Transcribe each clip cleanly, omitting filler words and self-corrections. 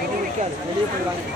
வெளியே போய் வாங்கி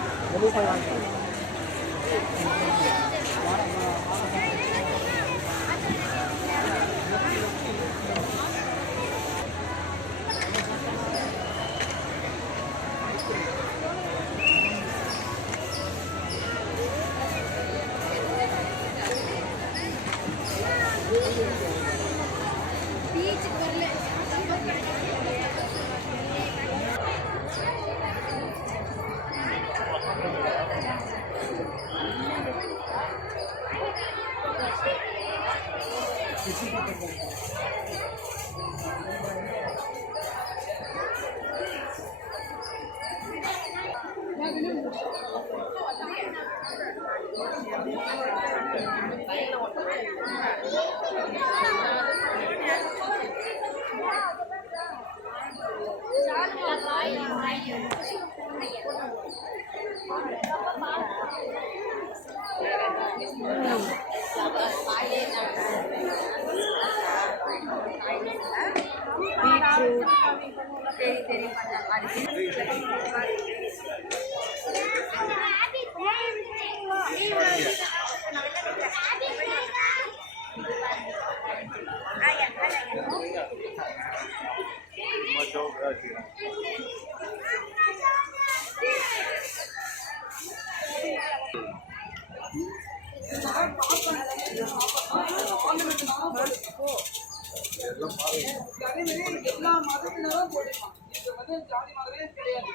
எல்லா மதத்தினரும் போட்டுக்கலாம். இது வந்து ஜாதி மதமே கிடையாது.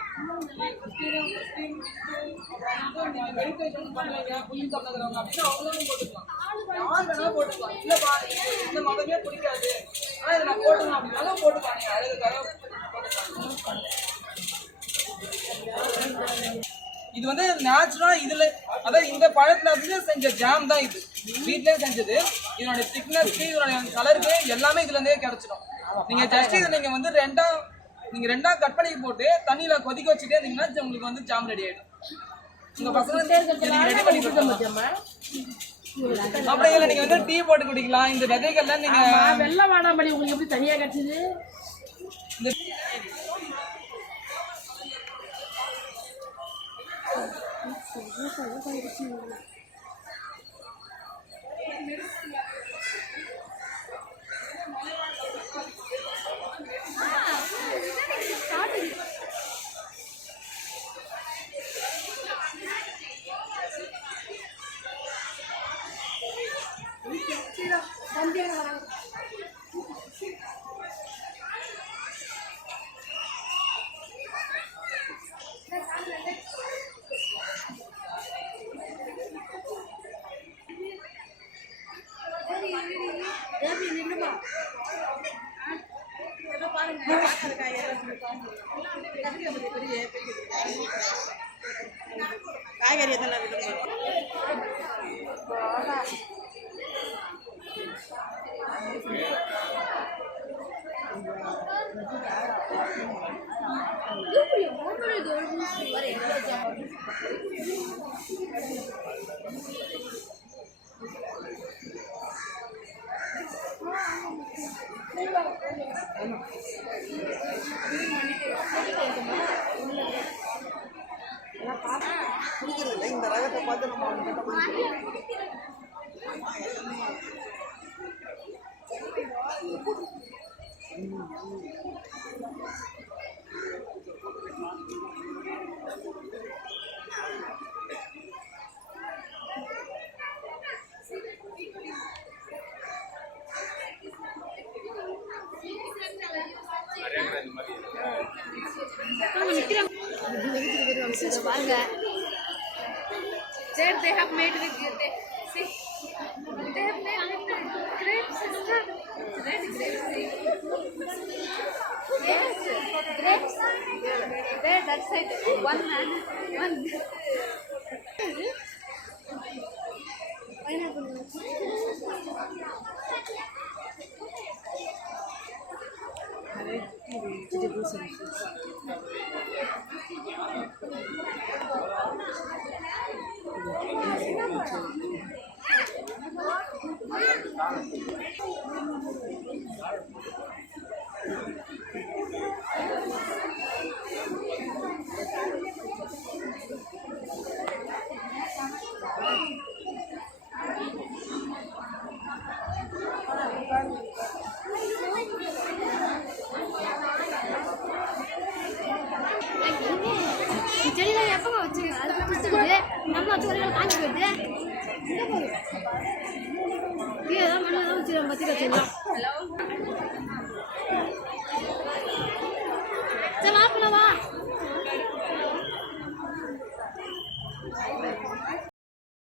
நீங்க மெடிடேஷன் பண்ணுவீங்க புள்ளி தந்துக்கிறவங்க அப்படின்னு அவங்களும் போட்டுக்கலாம். யார் வேணாலும் போட்டுக்கலாம். இல்லப்பா இந்த மதமே பிடிக்காது ஆனா இதை நான் போட்டுக்கலாம் அப்படின்னாலும் போட்டுக்கலாம். நீங்க அழகுக்காக போட்டுக்கலாம். இது வந்து நேச்சுரலா இதுல அதாவது இந்த பழத்துல இருந்து செஞ்ச ஜாம் தான் இது. வீட்லயே செஞ்சது. இதோட திக்னஸ்க்கு இதோட கலருக்கு எல்லாமே இதுல இருந்தே கிடைச்சிடும். நீங்க ஜஸ்ட் இதை நீங்க வந்து ரெண்டா கட் பண்ணி போட்டு தண்ணியில கொதிக்க வச்சுட்டே இருந்தீங்கன்னா உங்களுக்கு வந்து ஜாம் ரெடி ஆயிடும். உங்க பசங்க ரெடி பண்ணி கொடுக்கலாம். அப்படியே இல்ல நீங்க வந்து டீ போட்டு குடிக்கலாம். இந்த விதைகள்லாம் நீங்க வெள்ளம் வாடாமல்லி உங்களுக்கு எப்படி தனியா கிடைச்சது? காய்கறி எதெல்லாம் இந்த ரகத்தை பார்த்து நம்ம They have made with see they have made with grapes sister red grapes yes grapes there that side one pineapple vegetables and fruits. செடியில் எப்போ வச்சு அது பிடிச்சிருக்குது நம்ம வச்சு ஒரு காஞ்சி போயிடுது கீழே தான் மண்ணு தான் வச்சு பற்றி வச்சுருந்தோம். Hello.